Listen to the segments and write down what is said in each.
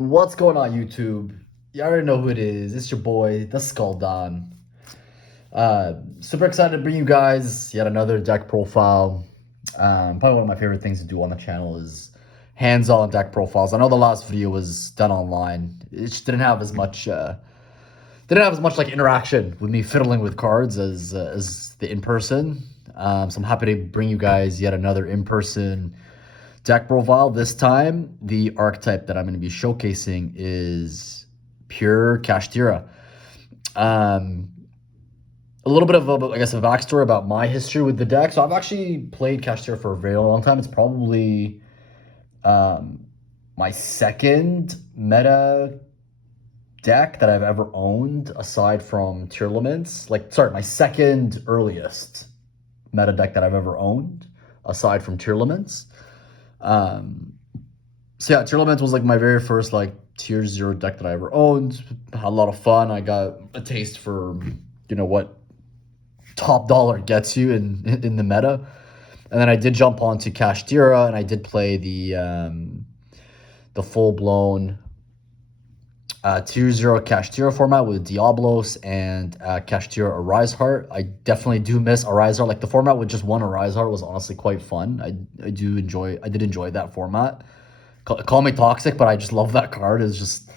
What's going on, YouTube? You already know who it is. It's your boy, the Skulldon. Super excited to bring you guys yet another deck profile. Probably one of my favorite things to do on the channel is hands-on deck profiles. I know the last video was done online. It just didn't have as much like interaction with me fiddling with cards as the in-person. So I'm happy to bring you guys yet another in-person deck profile. This time, the archetype that I'm going to be showcasing is pure KASHTIRA. A little bit of a backstory about my history with the deck. So I've actually played KASHTIRA for a very long time. It's probably my second meta deck that I've ever owned, aside from Tearlaments. My second earliest meta deck that I've ever owned, aside from Tearlaments. So yeah, Tearlaments was like my very first like tier 0 deck that I ever owned. Had a lot of fun. I got a taste for what top dollar gets you in the meta. And then I did jump onto KASHTIRA and I did play the full-blown tier 0 KASHTIRA format with Diablos and KASHTIRA Arise Heart. I definitely do miss Arise Heart. Like the format with just one Arise Heart was honestly quite fun. I did enjoy that format. Call me toxic, but I just love that card. It's just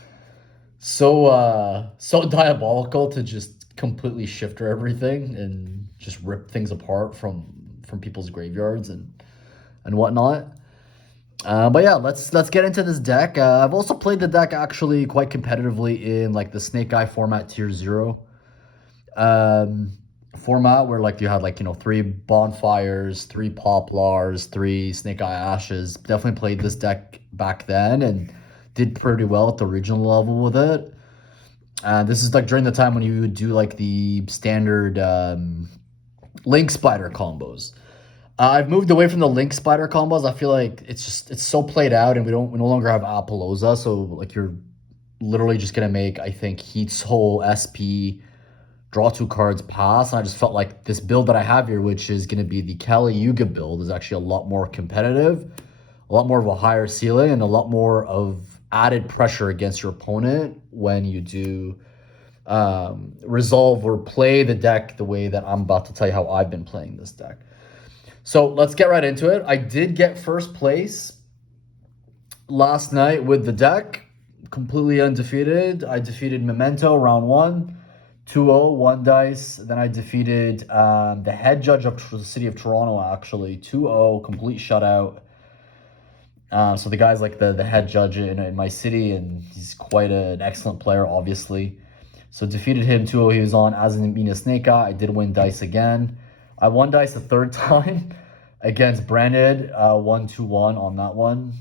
so diabolical to just completely shifter everything and just rip things apart from people's graveyards and whatnot. But yeah, let's get into this deck. I've also played the deck actually quite competitively in like the Snake Eye format tier 0 format, where like you had 3 bonfires, 3 poplars, 3 Snake Eye Ashes. Definitely played this deck back then and did pretty well at the regional level with it. This is like during the time when you would do like the standard Link Spider combos. I've moved away from the Link Spider combos. I feel like it's so played out, and we no longer have Apollosa, so like you're literally just gonna make, I think, Heat Soul, SP, draw 2 cards, pass. And I just felt like this build that I have here, which is gonna be the Kali Yuga build, is actually a lot more competitive, a lot more of a higher ceiling, and a lot more of added pressure against your opponent when you do resolve or play the deck the way that I'm about to tell you how I've been playing this deck. So let's get right into it. I did get first place last night with the deck, completely undefeated. I defeated Memento round 1, 2-0, 1 dice. Then I defeated the head judge of the city of Toronto, actually, 2-0, complete shutout. So the guy's like the head judge in my city, and he's quite an excellent player, obviously. So defeated him 2-0. He was on as an Mina Snake Eye. I did win dice again. I won dice a third time against Branded, 1-2-1 on that one.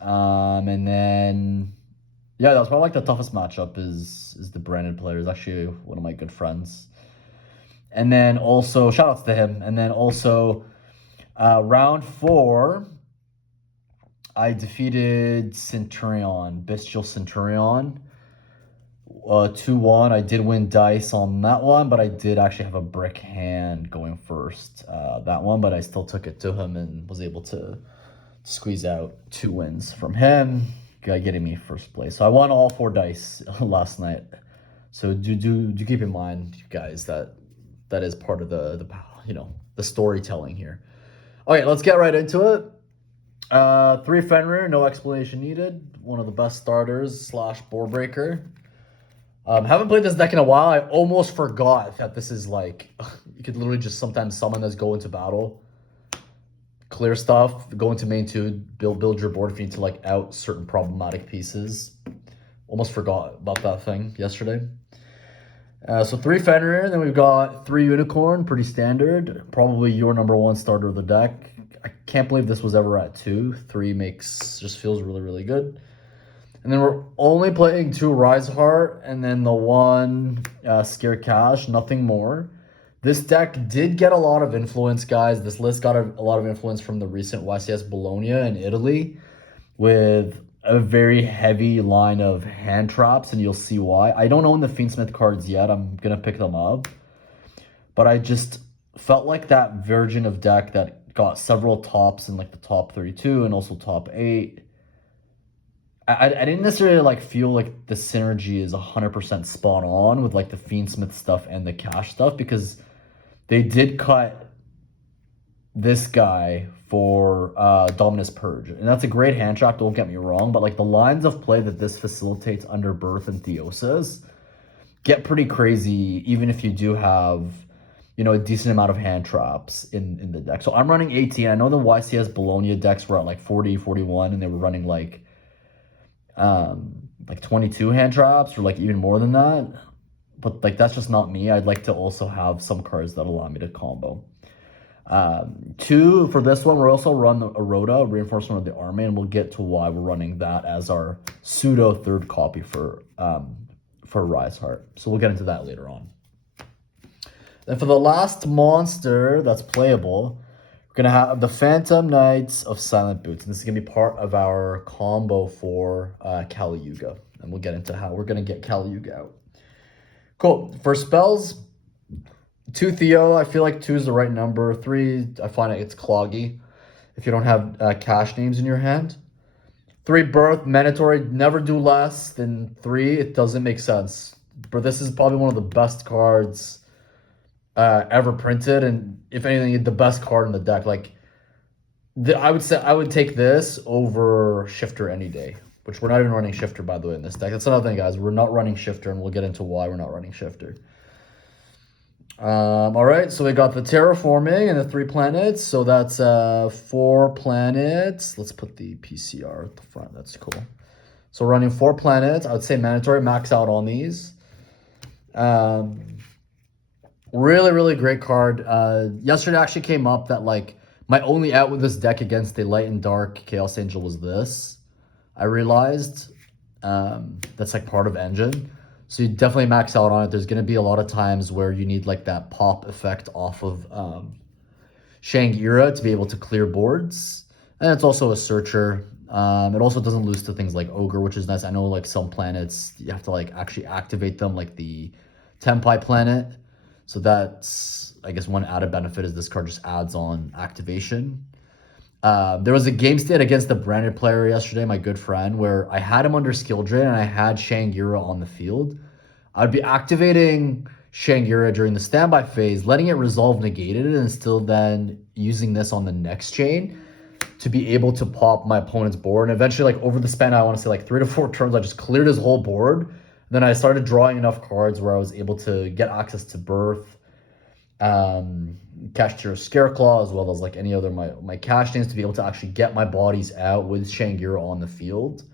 And then, yeah, that was probably like the toughest matchup is the Branded player. Is actually one of my good friends. And then also, shout outs to him. And then also, round 4, I defeated Centurion, Bestial Centurion. 2-1. I did win dice on that one, but I did actually have a brick hand going first that one, but I still took it to him and was able to squeeze out 2 wins from him, getting me first place. So I won all 4 dice last night. So do keep in mind, you guys, that is part of the storytelling here. Okay, let's get right into it. 3 Fenrir, no explanation needed. One of the best starters / board breaker. Haven't played this deck in a while. I almost forgot that this is like, you could literally just sometimes summon this, go into battle, clear stuff, go into main 2, build your board if you need to like out certain problematic pieces. Almost forgot about that thing yesterday. So 3 Fenrir, then we've got 3 Unicorn, pretty standard. Probably your number 1 starter of the deck. I can't believe this was ever at 2. 3 just feels really, really good. And then we're only playing 2 Rise Heart and then the 1 Scare Cash, nothing more. This deck did get a lot of influence, guys. This list got a lot of influence from the recent YCS Bologna in Italy with a very heavy line of hand traps, and you'll see why. I don't own the Fiendsmith cards yet. I'm going to pick them up. But I just felt like that version of deck that got several tops in like the top 32 and also top 8. I didn't necessarily like feel like the synergy is 100% spot on with like the Fiendsmith stuff and the Cash stuff, because they did cut this guy for Dominus Purge, and that's a great hand trap, don't get me wrong, but like the lines of play that this facilitates under Birth and Theosis get pretty crazy, even if you do have, you know, a decent amount of hand traps in the deck. So I'm running 18. I know the YCS Bologna decks were at like 40, 41, and they were running like 22 hand traps, or like even more than that. But like that's just not me. I'd like to also have some cards that allow me to combo. Two, for this one, we're also run the Erota, Reinforcement of the Army, and we'll get to why we're running that as our pseudo third copy for Rise Heart. So we'll get into that later on. Then for the last monster that's playable, we're going to have the Phantom Knights of Silent Boots. And this is going to be part of our combo for Kali Yuga. And we'll get into how we're going to get Kali Yuga out. Cool. For spells, 2 Theo, I feel like 2 is the right number. 3, I find it's cloggy if you don't have cash names in your hand. 3 Birth, mandatory, never do less than 3. It doesn't make sense. But this is probably one of the best cards ever printed, and if anything, the best card in the deck. Like, I would say I would take this over Shifter any day, which we're not even running Shifter, by the way, in this deck. That's another thing, guys. We're not running Shifter, and we'll get into why we're not running Shifter. All right, so we got the Terraforming and the 3 planets. So that's 4 planets. Let's put the PCR at the front. That's cool. So running 4 planets. I would say mandatory, max out on these. Really, really great card. Yesterday actually came up that like my only out with this deck against the Light and Dark Chaos Angel was this. I realized that's like part of Engine. So you definitely max out on it. There's going to be a lot of times where you need like that pop effect off of Shang'ira to be able to clear boards. And it's also a searcher. It also doesn't lose to things like Ogre, which is nice. I know like some planets, you have to like actually activate them, like the Tempai planet. So that's, I guess, one added benefit is this card just adds on activation. There was a game state against the branded player yesterday, my good friend, where I had him under skill drain and I had Shang'ira on the field. I'd be activating Shang'ira during the standby phase, letting it resolve negated, and still then using this on the next chain to be able to pop my opponent's board. And eventually, like over the span, I want to say like 3 to 4 turns, I just cleared his whole board. Then I started drawing enough cards where I was able to get access to Birth, Kashtira Scareclaw, as well as like any other my cash names, to be able to actually get my bodies out with Shang'ira on the field,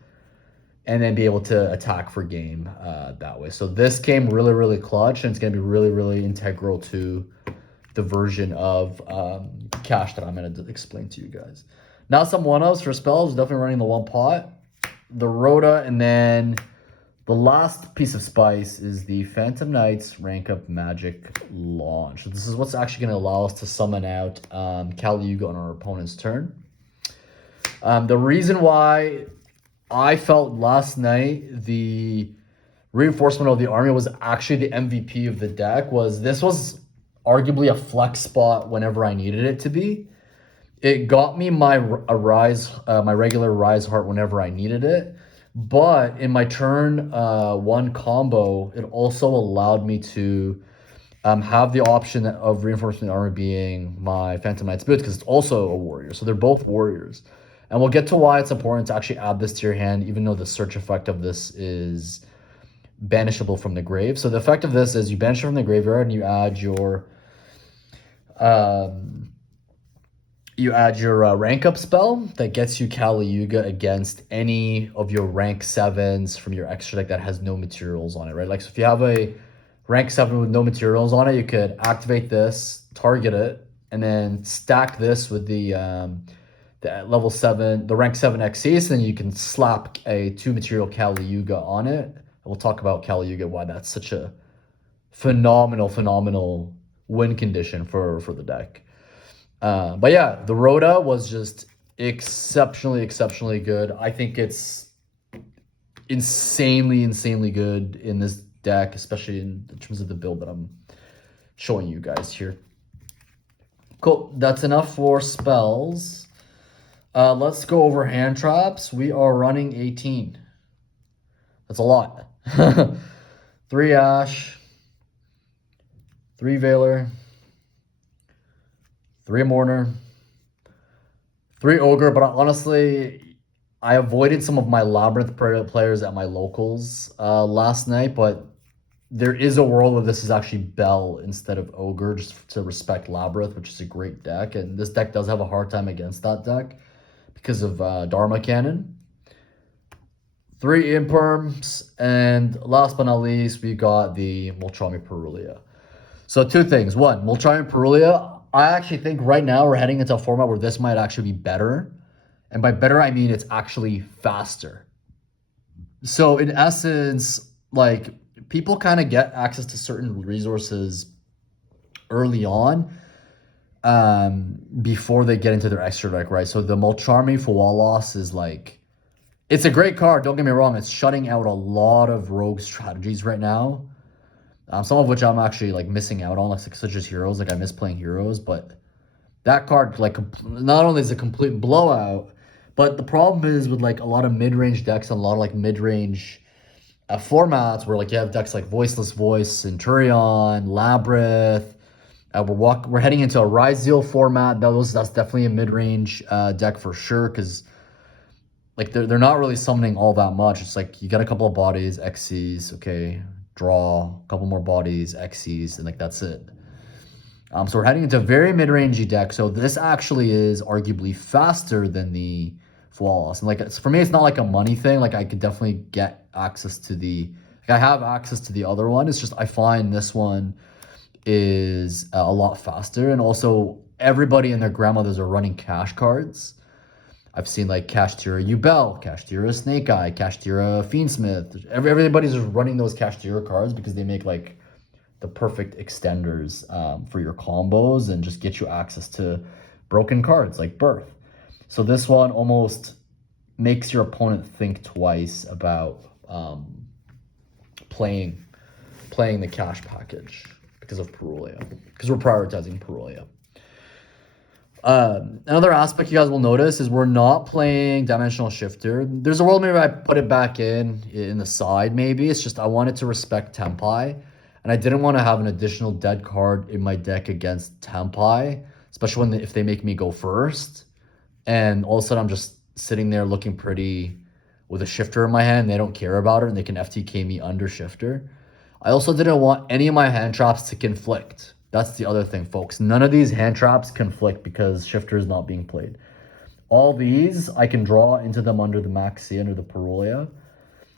and then be able to attack for game that way. So this came really, really clutch, and it's going to be really, really integral to the version of cash that I'm going to explain to you guys. Now some one-ups for spells, definitely running the 1 pot, the Rhoda, and then the last piece of spice is the Phantom Knights Rank Up Magic Launch. This is what's actually going to allow us to summon out Kali Yuga on our opponent's turn. The reason why I felt last night the Reinforcement of the Army was actually the MVP of the deck was this was arguably a flex spot whenever I needed it to be. It got me my regular Rise Heart whenever I needed it. But in my turn 1 combo, it also allowed me to have the option of Reinforcement Armor being my Phantom Knight's Boots, because it's also a warrior. So they're both warriors. And we'll get to why it's important to actually add this to your hand, even though the search effect of this is banishable from the grave. So the effect of this is you banish it from the graveyard and you add your rank up spell that gets you Kali Yuga against any of your rank 7s from your extra deck that has no materials on it, right? Like, so if you have a rank 7 with no materials on it, you could activate this, target it, and then stack this with the level 7, the rank 7 Xyz, and then you can slap a 2 material Kali Yuga on it. And we'll talk about Kali Yuga, why that's such a phenomenal win condition for the deck. But yeah, the Rhoda was just exceptionally good. I think it's insanely good in this deck, especially in terms of the build that I'm showing you guys here. Cool, that's enough for spells. Let's go over hand traps. We are running 18. That's a lot. 3 Ash, 3 Veiler, 3 Mourner, 3 Ogre, but honestly, I avoided some of my Labyrinth players at my locals last night, but there is a world where this is actually Bell instead of Ogre, just to respect Labyrinth, which is a great deck, and this deck does have a hard time against that deck because of Dharma Cannon. 3 Imperms, and last but not least, we got the Molchami Perulia. So 2 things. 1, Molchami Perulia, I actually think right now we're heading into a format where this might actually be better. And by better, I mean it's actually faster. So in essence, like, people kind of get access to certain resources early on before they get into their extra deck, right? So the Molcharmi Fawalos is like, it's a great card, don't get me wrong. It's shutting out a lot of rogue strategies right now. Some of which I'm actually like missing out on, like such as heroes. Like I miss playing heroes, but that card, like, not only is a complete blowout, but the problem is with like a lot of mid-range decks and a lot of like mid-range formats where like you have decks like Voiceless Voice, Centurion, Labyrinth. We're heading into a Ryzeal format. That's definitely a mid-range deck for sure, because like they're not really summoning all that much. It's like you get a couple of bodies, Xyz, okay, draw a couple more bodies, Xyz, and like that's it. So we're heading into a very mid-rangey deck. So this actually is arguably faster than the Flawless. And like for me, it's not like a money thing. Like I could definitely get access to the, like I have access to the other one. It's just I find this one is a lot faster. And also everybody and their grandmothers are running cash cards. I've seen like KASHTIRA Yubel, KASHTIRA Snake Eye, KASHTIRA Fiendsmith. Everybody's just running those KASHTIRA cards because they make like the perfect extenders for your combos and just get you access to broken cards like Birth. So this one almost makes your opponent think twice about playing the cash package because of Perulia, because we're prioritizing Perulia. Another aspect you guys will notice is we're not playing Dimensional Shifter. There's a world maybe I put it back in the side maybe. It's just I wanted to respect Tempai. And I didn't want to have an additional dead card in my deck against Tempai, especially if they make me go first. And all of a sudden I'm just sitting there looking pretty with a Shifter in my hand. They don't care about it and they can FTK me under Shifter. I also didn't want any of my hand traps to conflict. That's the other thing, folks. None of these hand traps conflict because Shifter is not being played. All these, I can draw into them under the Maxi, under the Perulia.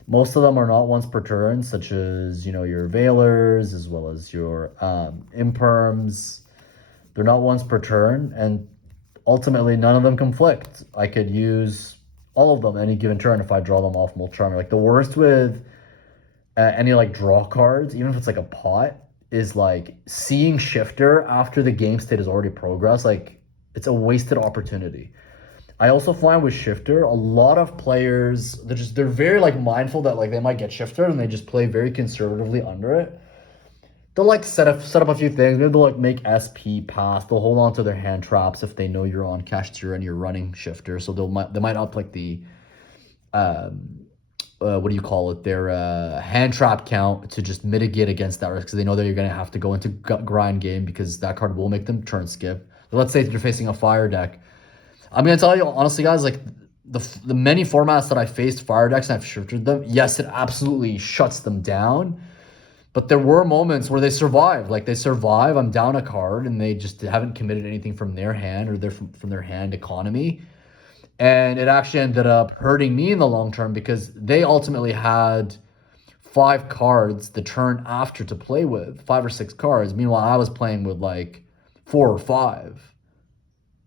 Most of them are not once per turn, such as, you know, your Veilers, as well as your Imperms. They're not once per turn, and ultimately none of them conflict. I could use all of them any given turn if I draw them off Molcharmi. Like the worst with any like draw cards, even if it's like a pot, is like seeing Shifter after the game state has already progressed. Like it's a wasted opportunity. I also find with Shifter, a lot of players, they're very like mindful that like they might get Shifter and they just play very conservatively under it. They'll like set up a few things. Maybe they'll like make SP pass. They'll hold on to their hand traps if they know you're on KASHTIRA and you're running Shifter. So they might up like the what do you call it? Their hand trap count to just mitigate against that risk because they know that you're gonna have to go into grind game because that card will make them turn skip. So let's say you're facing a fire deck. I'm going to tell you, honestly, guys, like, the many formats that I faced fire decks and I've shifted them, yes, it absolutely shuts them down. But there were moments where they survived. Like, they survive, I'm down a card, and they just haven't committed anything from their hand or from their hand economy. And it actually ended up hurting me in the long term because they ultimately had 5 cards the turn after to play with, 5 or 6 cards. Meanwhile, I was playing with, like, 4 or 5.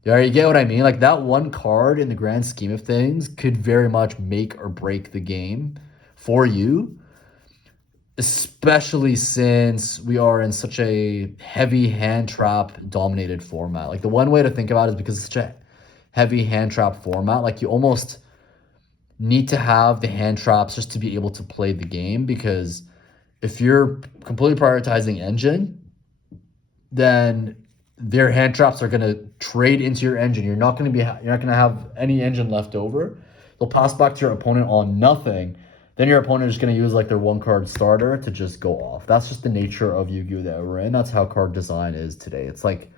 Yeah, you get what I mean? Like that one card in the grand scheme of things could very much make or break the game for you, especially since we are in such a heavy hand trap dominated format. Like the one way to think about it is because it's such a heavy hand trap format, like you almost need to have the hand traps just to be able to play the game, because if you're completely prioritizing engine, then their hand traps are gonna trade into your engine. You're not gonna have any engine left over. They'll pass back to your opponent on nothing. Then your opponent is gonna use like their 1-card starter to just go off. That's just the nature of Yu-Gi-Oh that we're in. That's how card design is today. It's like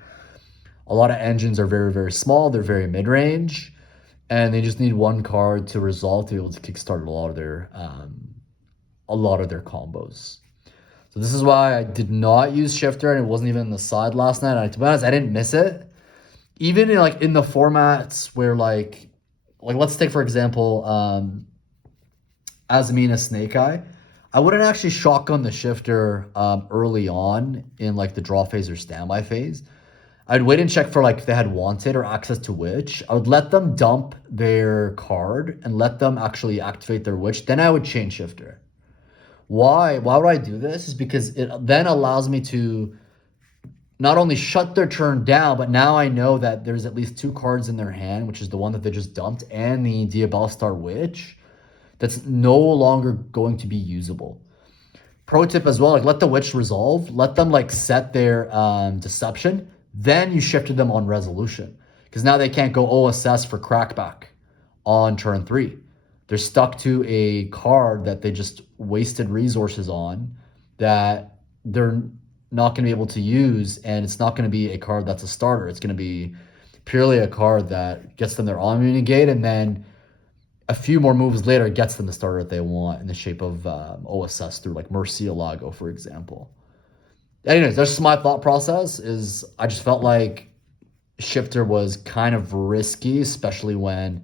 a lot of engines are very, very small. They're very mid-range, and they just need 1 card to resolve to be able to kickstart a lot of their combos. So this is why I did not use Shifter, and it wasn't even in the side last night. To be honest, I didn't miss it. Even in the formats where like let's take for example Azamina Snake Eye, I wouldn't actually shotgun the Shifter early on in like the draw phase or standby phase. I'd wait and check for like if they had Wanted or Access to Witch. I would let them dump their card and let them actually activate their Witch. Then I would chain Shifter. Why would I do this? Is because it then allows me to not only shut their turn down, but now I know that there's at least 2 cards in their hand, which is the one that they just dumped, and the Diabellstar Witch, that's no longer going to be usable. Pro tip as well, like let the Witch resolve, let them like set their Deception, then you shifted them on Resolution. Because now they can't go OSS for Crackback on turn 3. They're stuck to a card that they just wasted resources on that they're not going to be able to use, and it's not going to be a card that's a starter. It's going to be purely a card that gets them their Omni Negate, and then a few more moves later gets them the starter that they want in the shape of OSS through like Murcielago, for example. Anyways, that's just my thought process. Is I just felt like Shifter was kind of risky, especially when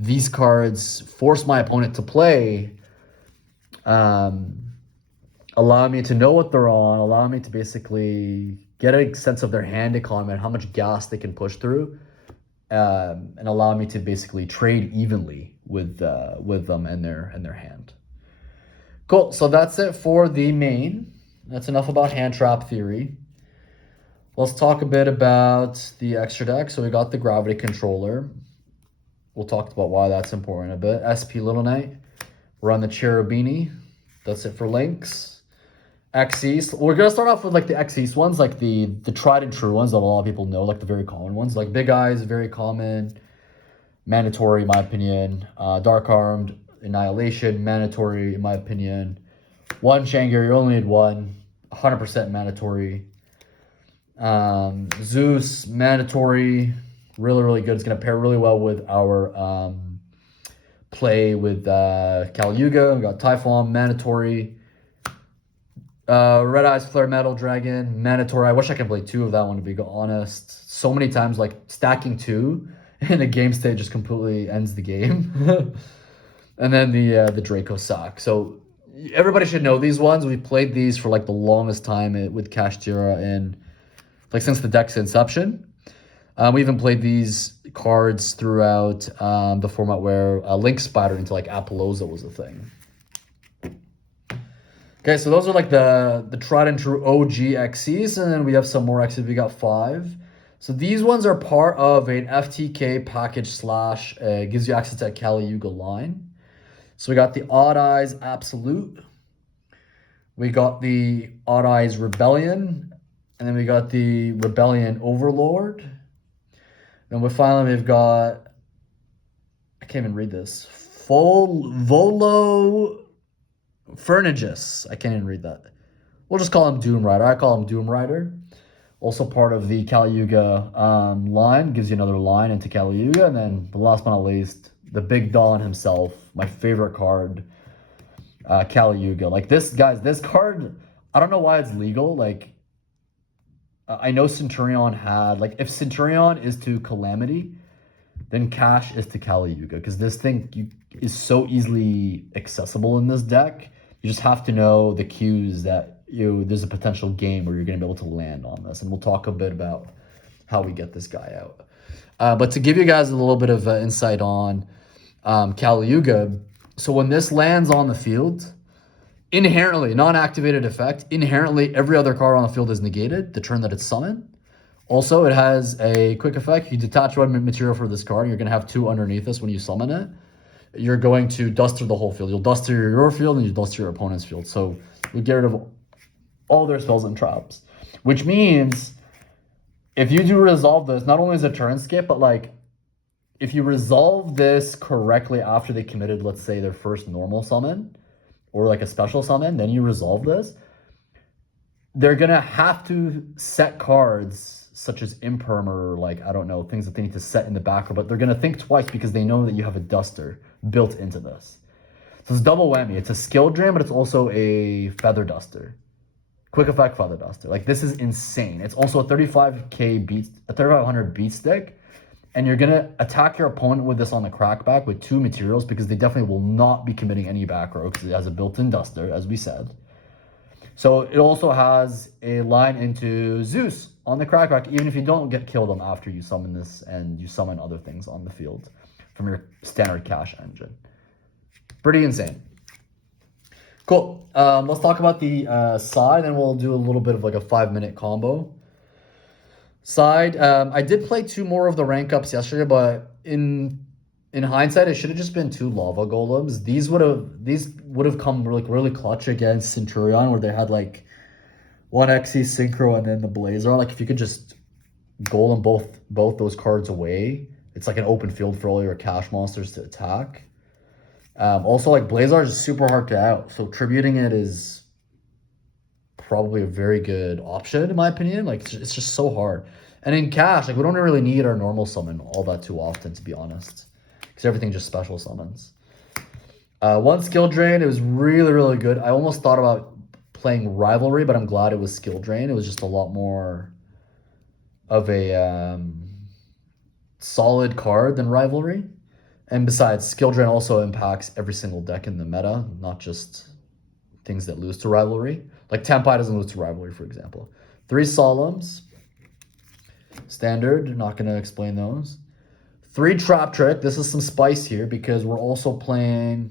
these cards force my opponent to play, allow me to know what they're on, allow me to basically get a sense of their hand economy and how much gas they can push through, and allow me to basically trade evenly with them and their hand. Cool. So that's it for the main. That's enough about hand trap theory. Let's talk a bit about the extra deck. So we got the Gravity Controller. We'll talk about why that's important a bit. SP Little Knight. We're on the Cherubini. That's it for links. X-East. We're going to start off with like the X-East ones, like the tried and true ones that a lot of people know, like the very common ones. Like Big Eyes, very common. Mandatory, in my opinion. Dark Armed, Annihilation, mandatory, in my opinion. 1 Shangar, you only need 1. 100% mandatory. Zeus, mandatory. Really, really good. It's going to pair really well with our play with Kali Yuga. We got Typhon, mandatory. Red Eyes, Flare Metal Dragon, mandatory. I wish I could play 2 of that one, to be honest. So many times, like, stacking 2 in a game state just completely ends the game. And then the Draco Sack. So everybody should know these ones. We've played these for, like, the longest time with Kashtira and, like, since the deck's inception. We even played these cards throughout the format where Link Spider into like Apollosa was a thing. Okay, so those are like the tried and true OG XCs, and then we have some more XCs. We got 5. So these ones are part of an FTK package / gives you access to a Kali Yuga line. So we got the Odd Eyes Absolute. We got the Odd Eyes Rebellion. And then we got the Rebellion Overlord. And we've got, I can't even read this, Volo Furnagus. I can't even read that. We'll just call him Doom Rider. I call him Doom Rider. Also part of the Kali Yuga line. Gives you another line into Kali Yuga. And then the last but not least, the Big Don himself. My favorite card, Kali Yuga. Like this card, I don't know why it's legal. Like, I know Centurion had, like, if Centurion is to Calamity, then Cash is to Kali Yuga, because this thing is so easily accessible in this deck. You just have to know the cues that there's a potential game where you're going to be able to land on this, and we'll talk a bit about how we get this guy out. But to give you guys a little bit of insight on Kali Yuga, so when this lands on the field, inherently, non-activated effect, inherently every other card on the field is negated the turn that it's summoned. Also, it has a quick effect. You detach one material for this card, you're going to have 2 underneath this when you summon it. You're going to duster the whole field. You'll duster your field and you duster your opponent's field. So you get rid of all their spells and traps, which means if you do resolve this, not only is it turn skip, but like if you resolve this correctly after they committed, let's say, their first normal summon or like a special summon, then you resolve this, they're gonna have to set cards such as imperm or like, I don't know, things that they need to set in the back, but they're gonna think twice because they know that you have a duster built into this. So it's double whammy. It's a skill drain, but it's also a feather duster. Quick effect feather duster. Like, this is insane. It's also a 35k beat, a 3500 beat stick, and you're gonna attack your opponent with this on the crackback with 2 materials because they definitely will not be committing any back row because it has a built-in duster, as we said. So it also has a line into Zeus on the crackback, even if you don't get killed them after you summon this and you summon other things on the field from your standard cash engine. Pretty insane. Cool. Let's talk about the side, and we'll do a little bit of like a 5-minute combo. Side. I did play 2 more of the rank ups yesterday, but in hindsight, it should have just been 2 lava golems. These would have come really clutch against Centurion, where they had like 1 XE synchro and then the Blazer. Like, if you could just golem both those cards away, it's like an open field for all your cash monsters to attack. Also, like, Blazar is super hard to out, so tributing it is probably a very good option in my opinion. Like, it's just so hard. And in cash, like, we don't really need our normal summon all that too often, to be honest, because everything just special summons. 1 skill drain. It was really good. I almost thought about playing Rivalry, but I'm glad it was skill drain. It was just a lot more of a solid card than Rivalry. And besides, skill drain also impacts every single deck in the meta, not just things that lose to Rivalry. Like, Tempai doesn't lose to Rivalry, for example. 3 Solemns. Standard. Not going to explain those. 3 Trap Trick. This is some spice here because we're also playing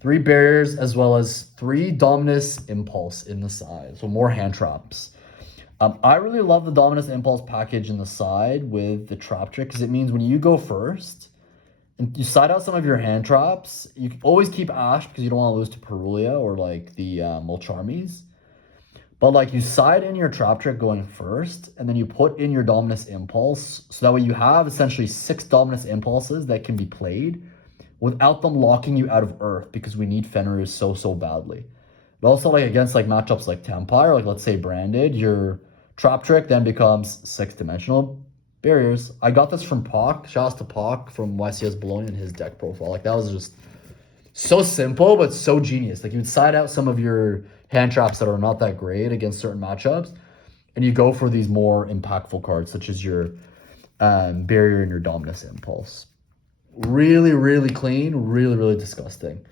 3 Barriers as well as 3 Dominus Impulse in the side. So more hand traps. I really love the Dominus Impulse package in the side with the Trap Trick because it means when you go first and you side out some of your hand traps, you can always keep Ash because you don't want to lose to Perulia or like the Mulcharmies. But like, you side in your Trap Trick going first, and then you put in your Dominus Impulse, so that way you have essentially 6 Dominus Impulses that can be played without them locking you out of Earth, because we need Fenrir so badly. But also, like, against like matchups like Tempai, or like, let's say Branded, your Trap Trick then becomes 6-dimensional barriers. I got this from Pock. Shouts to Pock from YCS Bologna in his deck profile. Like, that was just so simple, but so genius. Like, you would side out some of your hand traps that are not that great against certain matchups, and you go for these more impactful cards, such as your Barrier and your Dominus Impulse. Really clean, really disgusting.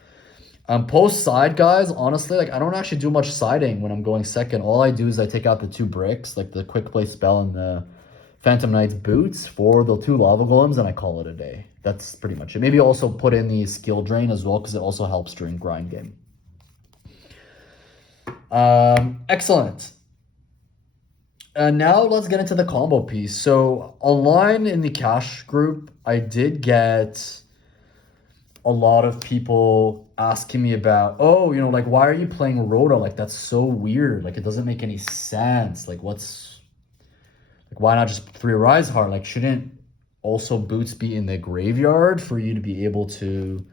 Post side, guys, honestly, like, I don't actually do much siding when I'm going second. All I do is I take out the 2 bricks, like the quick play spell and the Phantom Knight's boots for the 2 lava golems, and I call it a day. That's pretty much it. Maybe also put in the skill drain as well, because it also helps during grind game. Excellent. Now let's get into the combo piece. So online in the cash group, I did get a lot of people asking me about, oh, you know, like, why are you playing Rhoda? Like, that's so weird. Like, it doesn't make any sense. Like, why not just 3 Rise Heart? Like, shouldn't also boots be in the graveyard for you to be able to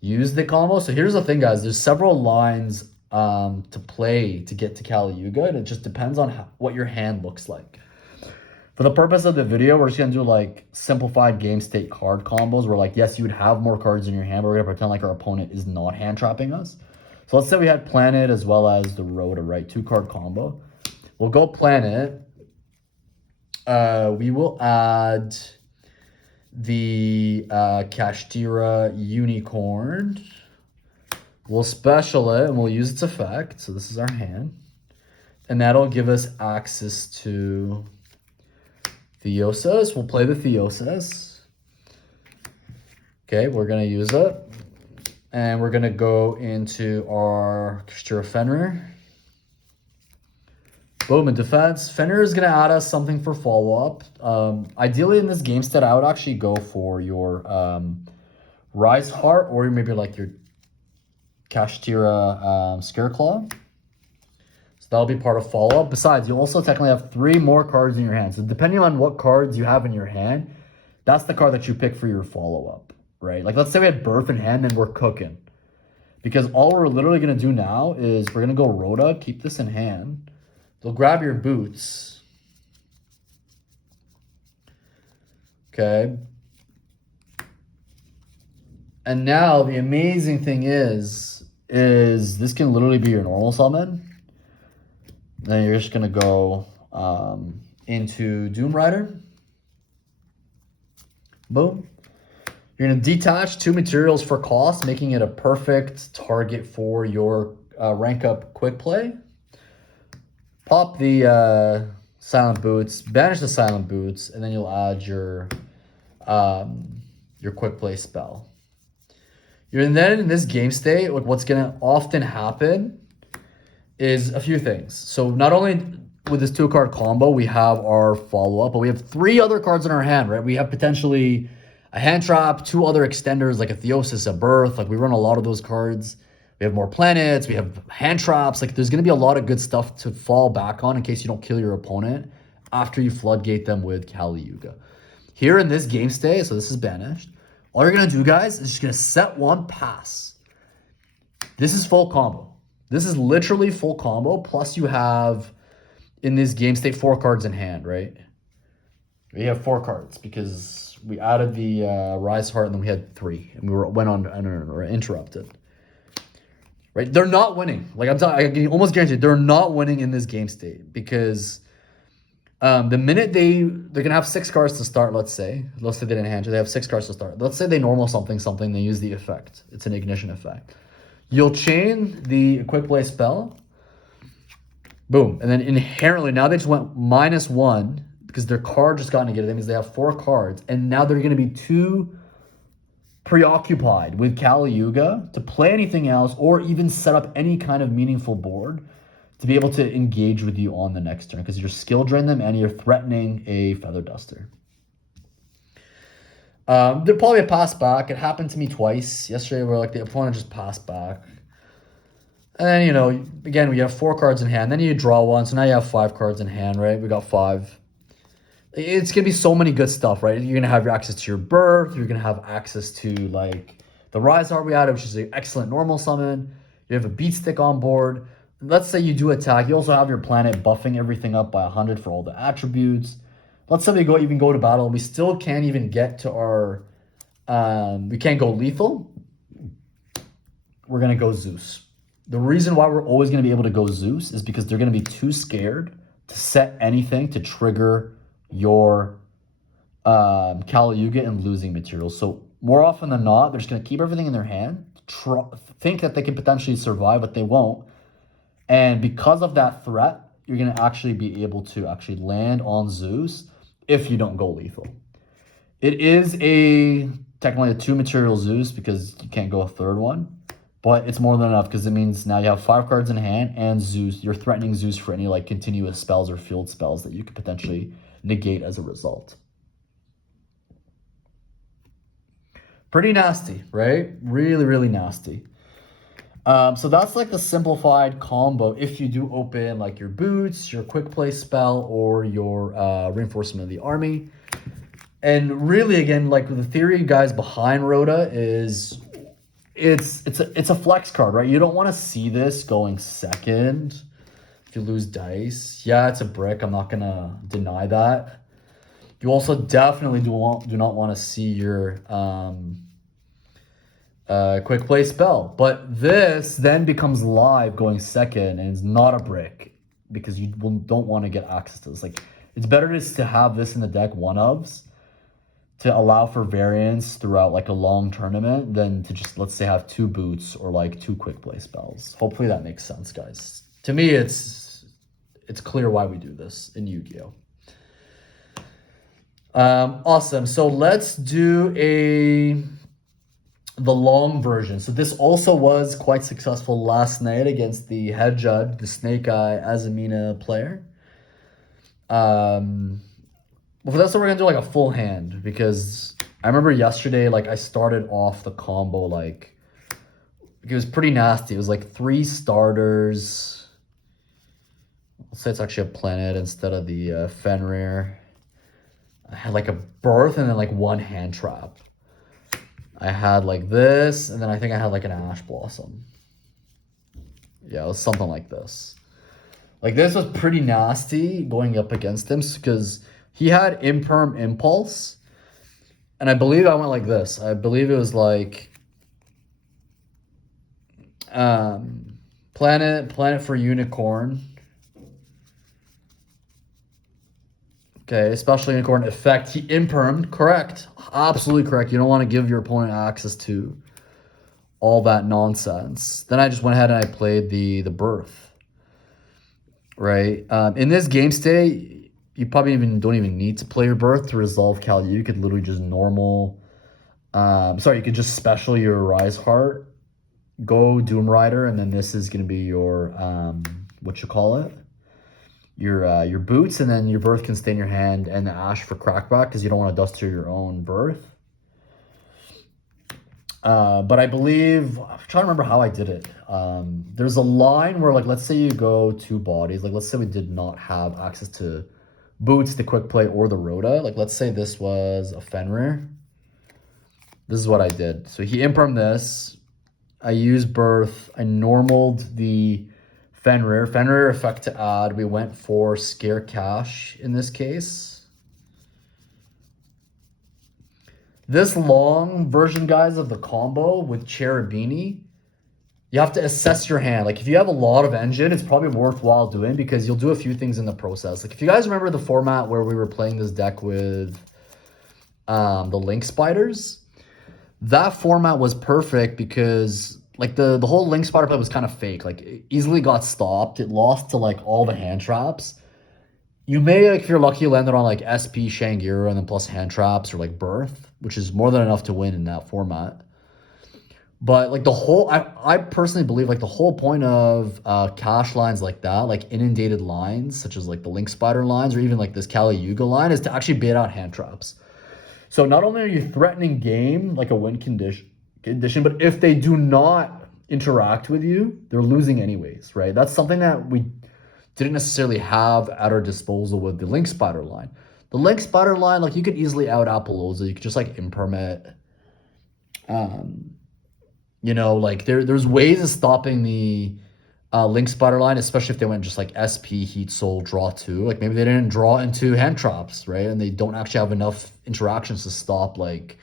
use the combo? So here's the thing, guys. There's several lines to play to get to Kali Yuga, and it just depends on what your hand looks like. For the purpose of the video, we're just going to do like simplified game state card combos where, like, yes, you would have more cards in your hand, but we're going to pretend like our opponent is not hand trapping us. So let's say we had Planet as well as the Rhoda, right? 2-card combo. We'll go Planet. We will add the Kashtira Unicorn. We'll special it and we'll use its effect. So this is our hand. And that'll give us access to Theosis. We'll play the Theosis. Okay, we're going to use it. And we're going to go into our Kashtira Fenrir. Boom, in defense. Fenrir is going to add us something for follow-up. Ideally, in this game state, I would actually go for your Rise Heart, or maybe like your Kashtira Scareclaw. So That'll be part of follow-up. Besides, you'll also technically have 3 more cards in your hand. So depending on what cards you have in your hand, that's the card that you pick for your follow-up, right? Like, let's say we had Birth in hand, then we're cooking. Because all we're literally going to do now is we're going to go Rhoda, keep this in hand. They'll grab your boots. Okay. And now the amazing thing is this can literally be your normal summon. Then you're just going to go into Doom Rider. Boom. You're going to detach 2 materials for cost, making it a perfect target for your rank up quick play. Pop the Silent Boots, banish the Silent Boots, and then you'll add your quick play spell. You're then in this game state, like what's going to often happen is a few things. So not only with this 2-card combo, we have our follow-up, but we have 3 other cards in our hand, right? We have potentially a hand trap, 2 other extenders like a Theosis, a Birth. Like we run a lot of those cards. We have more planets. We have hand traps. Like there's going to be a lot of good stuff to fall back on in case you don't kill your opponent after you floodgate them with Kali Yuga. Here in this game state, so this is banished. All you're going to do, guys, is just going to set 1, pass. This is full combo. This is literally full combo. Plus you have in this game state 4 cards in hand, right? We have 4 cards because we added the Rise Heart, and then we had 3, and we went on or interrupted. Right? They're not winning. Like I can almost guarantee they're not winning in this game state because the minute they're gonna have 6 cards to start. Let's say they didn't hand you. They have 6 cards to start. Let's say they normal something. They use the effect. It's an ignition effect. You'll chain the quick play spell. Boom, and then inherently now they just went -1. Because their card just got negated. That means they have 4 cards. And now they're going to be too preoccupied with Kali Yuga to play anything else or even set up any kind of meaningful board to be able to engage with you on the next turn. Because you're skill drain them and you're threatening a Feather Duster. There'll probably a pass back. It happened to me twice. Yesterday where like the opponent just passed back. And then, you know, again, we have 4 cards in hand. Then you draw 1. So now you have 5 cards in hand, right? We got 5. It's going to be so many good stuff, right? You're going to have your access to your Birth. You're going to have access to, like, the Rise Heart we added, which is an excellent normal summon. You have a Beat Stick on board. Let's say you do attack. You also have your planet buffing everything up by 100 for all the attributes. Let's say we even go to battle. We still can't even get to our... we can't go lethal. We're going to go Zeus. The reason why we're always going to be able to go Zeus is because they're going to be too scared to set anything to trigger your Kali Yuga and losing materials. So more often than not, they're just going to keep everything in their hand, think that they can potentially survive, but they won't. And because of that threat, you're going to actually be able to actually land on Zeus if you don't go lethal. It is technically a 2 material Zeus because you can't go a 3rd one. But it's more than enough because it means now you have 5 cards in hand and Zeus. You're threatening Zeus for any like continuous spells or field spells that you could potentially negate as a result. Pretty nasty, right? Really, really nasty. So that's like the simplified combo if you do open like your boots, your quick play spell, or your reinforcement of the army. And really, again, like the theory, guys, behind Rhoda is it's a flex card, right? You don't want to see this going second if you lose dice. Yeah, it's a brick. I'm not gonna deny that. You also definitely do not want to see your quick play spell. But this then becomes live going second, and it's not a brick because you don't want to get access to this. Like, it's better just to have this in the deck one-ofs to allow for variance throughout like a long tournament than to just, let's say, have 2 boots or like 2 quick play spells. Hopefully that makes sense, guys. To me, it's clear why we do this in Yu-Gi-Oh! Awesome. So let's do the long version. So this also was quite successful last night against the head judge, the Snake Eye Azamina player. Well, that's what we're gonna do, like a full hand, because I remember yesterday, like I started off the combo like it was pretty nasty. It was like 3 starters. let's say it's actually a planet instead of the Fenrir. I had like a birth and then like one hand trap. I had like this, and then I think I had like an ash blossom. Yeah, it was something like this. Like this was pretty nasty going up against him because he had imperm impulse. And I believe I went like this. I believe it was like planet for unicorn. Okay, especially unicorn effect. He impermed, correct. Absolutely correct. You don't want to give your opponent access to all that nonsense. Then I just went ahead and I played the birth. Right? In this game state, you probably don't even need to play your birth to resolve Kali Yuga. You could literally just normal. Sorry, you could just special your Rise Heart, go Doom Rider, and then this is gonna be your what you call it, your boots, and then your birth can stay in your hand, and the ash for crackback because you don't want to dust to your own birth. But I believe, I'm trying to remember how I did it. There's a line where, like, let's say you go 2 bodies. Like, let's say we did not have access to boots, the quick play, or the Rhoda. Like, let's say this was a Fenrir. This is what I did. So he impermed this. I used birth. I normaled the Fenrir. Fenrir effect to add. We went for Scare Cash in this case. This long version, guys, of the combo with Cherubini, you have to assess your hand. Like, if you have a lot of engine, it's probably worthwhile doing because you'll do a few things in the process. Like, if you guys remember the format where we were playing this deck with the Link Spiders, that format was perfect because, like, the whole Link Spider play was kind of fake. Like, it easily got stopped. It lost to, like, all the hand traps. You may, like, if you're lucky, landed on, like, SP, Shangira, and then plus hand traps or, like, Birth, which is more than enough to win in that format. But, like, the whole, I personally believe, like, the whole point of cash lines like that, like, inundated lines, such as, like, the Link Spider lines or even, like, this Kali Yuga line, is to actually bait out hand traps. So not only are you threatening game, like a win condition, but if they do not interact with you, they're losing anyways, right? That's something that we didn't necessarily have at our disposal with the Link Spider line. The Link Spider line, like, you could easily out Appaloosa. You could just, like, impermit. You know, like, there's ways of stopping the Link Spider line, especially if they went just, like, SP, Heat Soul, draw 2. Like, maybe they didn't draw into hand traps, right? And they don't actually have enough interactions to stop, like,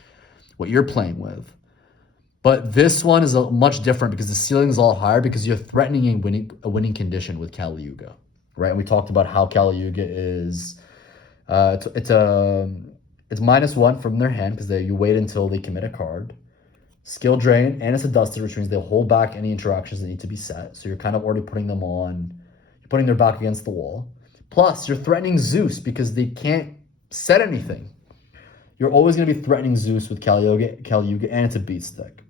what you're playing with. But this one is much different because the ceiling is a lot higher because you're threatening a winning condition with Kali Yuga, right? And we talked about how Kali Yuga is it's -1 from their hand because you wait until they commit a card. Skill drain, and it's a dusted, which means they'll hold back any interactions that need to be set. So you're kind of already putting them on, you're putting their back against the wall. Plus, you're threatening Zeus because they can't set anything. You're always going to be threatening Zeus with Kali Yuga, and it's a beat stick.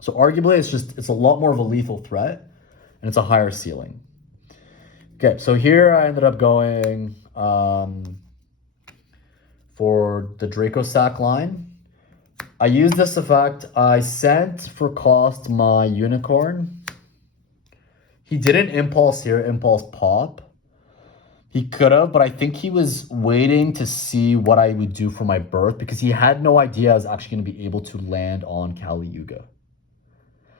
So arguably, it's a lot more of a lethal threat, and it's a higher ceiling. Okay, so here I ended up going for the Draco Sack line. I used this effect. I sent for cost my Unicorn. He didn't impulse here, impulse pop. He could have, but I think he was waiting to see what I would do for my birth because he had no idea I was actually going to be able to land on Kali Yuga.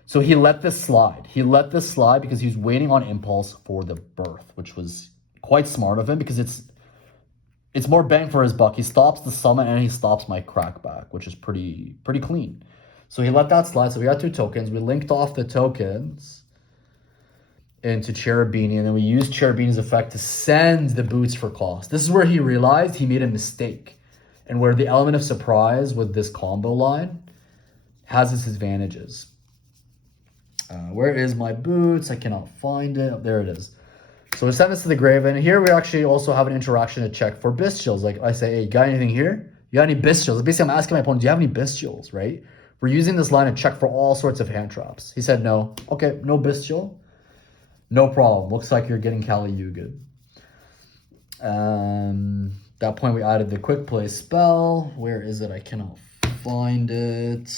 So he let this slide. He let this slide because he was waiting on impulse for the birth, which was quite smart of him because it's more bang for his buck. He stops the summon and he stops my crackback, which is pretty clean. So he let that slide. So we got 2 tokens. We linked off the tokens into Cherubini, and then we used Cherubini's effect to send the boots for cost. This is where he realized he made a mistake, and where the element of surprise with this combo line has its advantages. Where is my boots? I cannot find it. Oh, there it is. So we send this to the grave, and here we actually also have an interaction to check for bestials. Like I say, hey, you got anything here? You got any bestials? Basically, I'm asking my opponent, do you have any bestials, right? We're using this line to check for all sorts of hand traps. He said no. Okay, no bestial. No problem. Looks like you're getting Kali Yuga. That point, we added the quick play spell. Where is it? I cannot find it.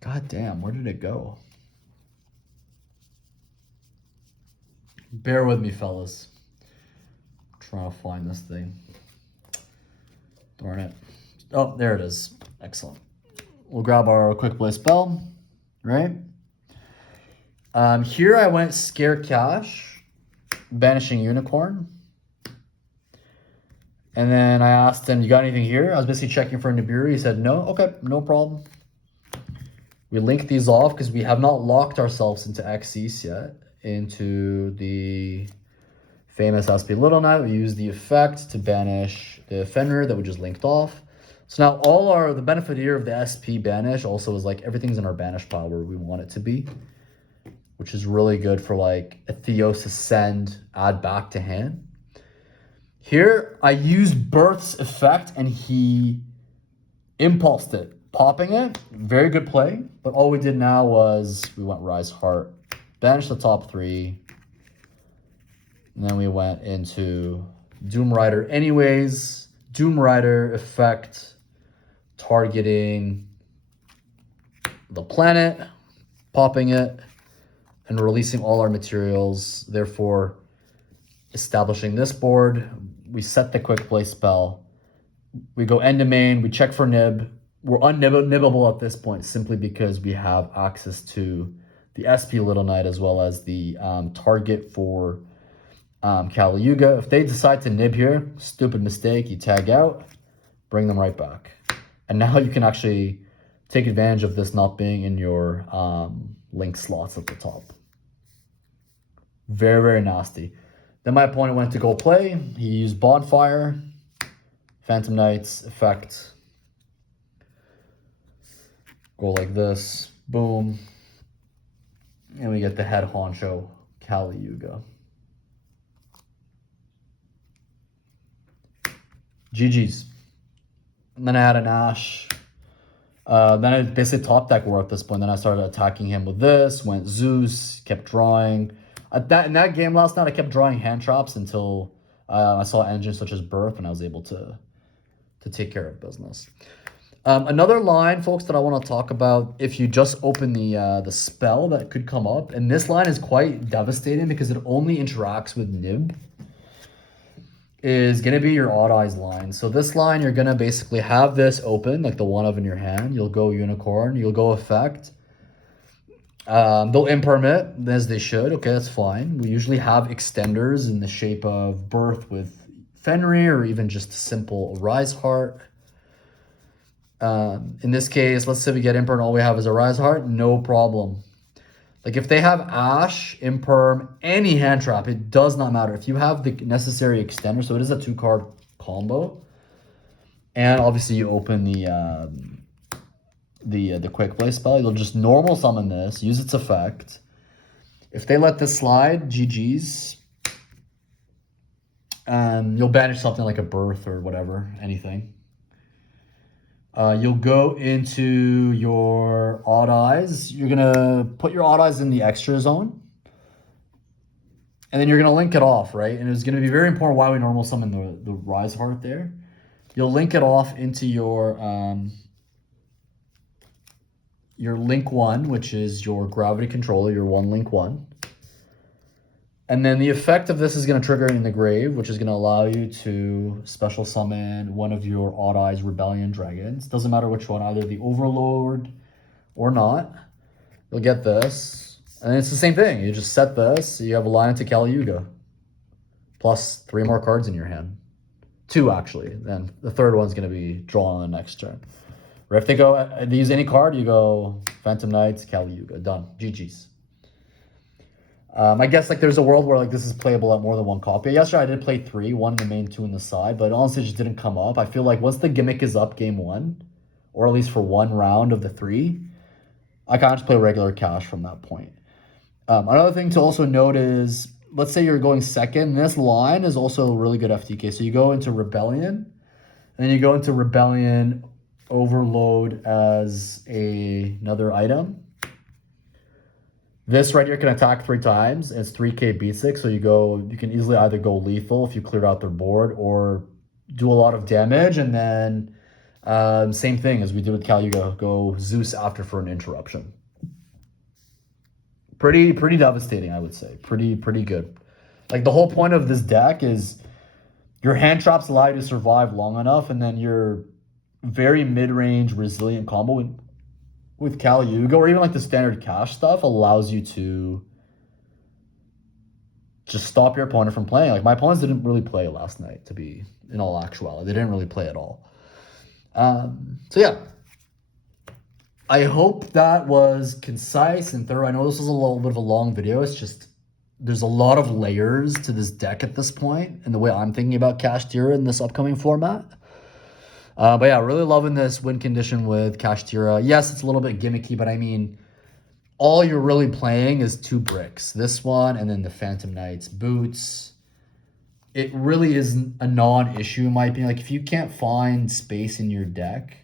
God damn, where did it go? Bear with me, fellas. I'm trying to find this thing. Darn it. Oh, there it is. Excellent. We'll grab our quick play spell, right? Here I went Scare Cash, Banishing Unicorn. And then I asked him, you got anything here? I was basically checking for Nibiru. He said, no. Okay, no problem. We link these off because we have not locked ourselves into Xyz yet, into the famous SP Little Knight. We use the effect to banish the Fenrir that we just linked off. So now the benefit here of the SP banish also is like everything's in our banish pile where we want it to be, which is really good for like a Theosis send, add back to hand. Here, I used Birth's effect, and he impulsed it, popping it. Very good play. But all we did now was we went Rise Heart, banished the top 3, and then we went into Doom Rider anyways. Doom Rider effect targeting the planet, popping it, and releasing all our materials, therefore establishing this board. We set the quick play spell. We go end to main. We check for nib. We're unnibbable at this point simply because we have access to the SP Little Knight as well as the target for Kali Yuga. If they decide to nib here, stupid mistake, you tag out, bring them right back. And now you can actually take advantage of this not being in your link slots at the top. Very, very nasty. Then my opponent went to go play. He used Bonfire, Phantom Knights, effect. Go like this, boom. And we get the head honcho, Kali Yuga. GG's. And then I had an Ash. Then I basically top deck war at this point. Then I started attacking him with this, went Zeus, kept drawing. In that game last night, I kept drawing hand traps until I saw engines such as Birth, and I was able to take care of business. Another line, folks, that I want to talk about, if you just open the spell that could come up, and this line is quite devastating because it only interacts with Nib, is going to be your Odd Eyes line. So this line, you're going to basically have this open, like the one of in your hand. You'll go Unicorn, you'll go Effect. They'll impermit, as they should. Okay, that's fine. We usually have extenders in the shape of Birth with Fenrir, or even just a simple Rise Heart. In this case, let's say we get imperm and all we have is a Rise Heart, no problem. Like if they have Ash, imperm, any hand trap, it does not matter. If you have the necessary extender, so it is a 2-card combo, and obviously you open the quick play spell, you'll just normal summon this, use its effect. If they let this slide, GG's. You'll banish something like a Birth or whatever, anything. You'll go into your Odd Eyes. You're going to put your Odd Eyes in the extra zone. And then you're going to link it off, right? And it's going to be very important why we normal summon the Rise Heart there. You'll link it off into your link 1, which is your gravity controller, your 1 link 1. And then the effect of this is going to trigger in the grave, which is going to allow you to special summon one of your Odd Eyes Rebellion Dragons. Doesn't matter which one, either the Overlord or not. You'll get this. And it's the same thing. You just set this. You have a line to Kali Yuga. Plus 3 more cards in your hand. 2, actually. Then the third one's going to be drawn on the next turn. Or if they use any card, you go Phantom Knights, Kali Yuga. Done. GG's. I guess like there's a world where like this is playable at more than 1 copy. Yesterday I did play 3, 1 in the main, 2 in the side, but honestly it just didn't come up. I feel like once the gimmick is up game 1, or at least for 1 round of the 3, I can't just play regular cash from that point. Another thing to also note is, let's say you're going second, this line is also a really good FTK. So you go into Rebellion, and then you go into Rebellion Overload as another item. This right here can attack 3 times. It's 3k beat 6, so you can easily either go lethal if you clear out their board, or do a lot of damage, and then same thing as we did with Kali Yuga, go Zeus after for an interruption. Pretty devastating, I would say. Pretty good. Like, the whole point of this deck is your hand traps allow you to survive long enough, and then your very mid-range resilient combo with Kali Yuga, or even like the standard cash stuff, allows you to just stop your opponent from playing. Like, my opponents didn't really play last night, to be in all actuality. They didn't really play at all. So yeah, I hope that was concise and thorough. I know this was a little bit of a long video. It's just, there's a lot of layers to this deck at this point, and the way I'm thinking about KASHTIRA in this upcoming format. But yeah, really loving this win condition with KASHTIRA. Yes, it's a little bit gimmicky, but I mean, all you're really playing is 2 bricks. This one and then the Phantom Knights boots. It really is a non-issue in my opinion. Like, if you can't find space in your deck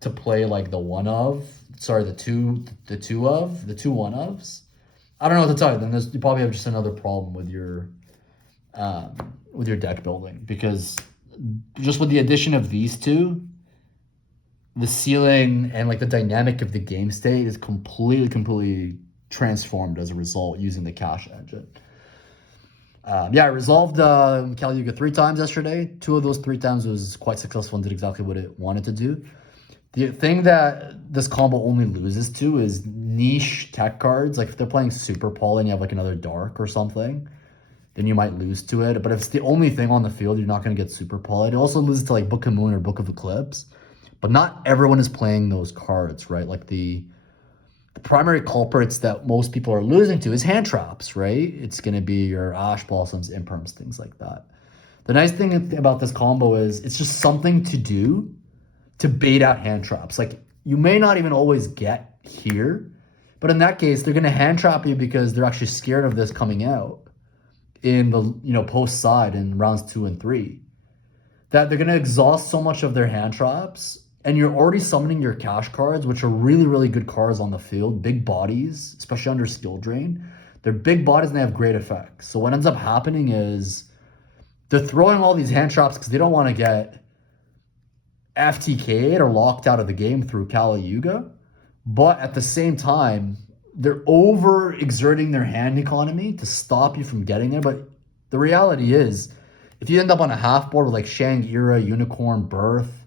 to play like the two one-ofs, I don't know what to tell you. Then you probably have just another problem with your deck building, because just with the addition of these two, the ceiling and like the dynamic of the game state is completely transformed as a result using the cash engine. Yeah, I resolved Kali Yuga 3 times yesterday. 2 of those 3 times was quite successful and did exactly what it wanted to do. The thing that this combo only loses to is niche tech cards. Like, if they're playing Super Poly and you have like another Dark or something, then you might lose to it. But if it's the only thing on the field, you're not going to get Super Poly. It also loses to like Book of Moon or Book of Eclipse. But not everyone is playing those cards, right? Like, the primary culprits that most people are losing to is hand traps, right? It's going to be your Ash Blossoms, Imperms, things like that. The nice thing about this combo is it's just something to do to bait out hand traps. Like, you may not even always get here, but in that case, they're going to hand trap you because they're actually scared of this coming out in the post side in rounds 2 and 3. That they're going to exhaust so much of their hand traps, and you're already summoning your cash cards, which are really, really good cards on the field. Big bodies, especially under skill drain. They're big bodies and they have great effects. So what ends up happening is they're throwing all these hand traps because they don't want to get FTK'd or locked out of the game through Kali Yuga. But at the same time, they're over-exerting their hand economy to stop you from getting there. But the reality is, if you end up on a half board with like Shang-Ira, Unicorn, Birth,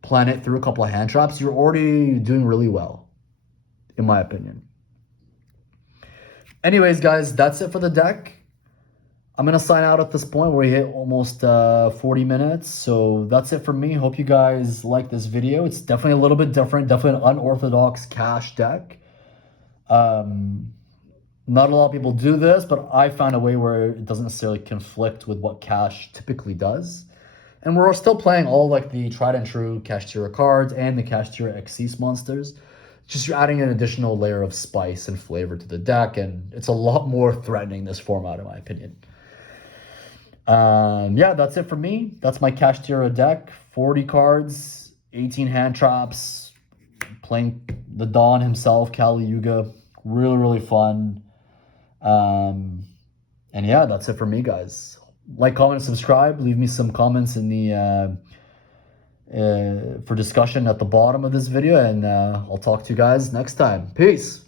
Planet through a couple of hand traps, you're already doing really well, in my opinion. Anyways, guys, that's it for the deck. I'm going to sign out at this point where we hit almost 40 minutes. So that's it for me. Hope you guys like this video. It's definitely a little bit different, definitely an unorthodox cash deck. Not a lot of people do this, but I found a way where it doesn't necessarily conflict with what cash typically does. And we're still playing all like the tried and true KASHTIRA cards and the KASHTIRA Xyz monsters. Just you're adding an additional layer of spice and flavor to the deck, and it's a lot more threatening, this format, in my opinion. Yeah, that's it for me. That's my KASHTIRA deck. 40 cards, 18 hand traps, playing the Don himself, Kali Yuga. Really, really fun. And yeah, that's it for me, guys. Like, comment, subscribe. Leave me some comments in the for discussion at the bottom of this video, and I'll talk to you guys next time. Peace.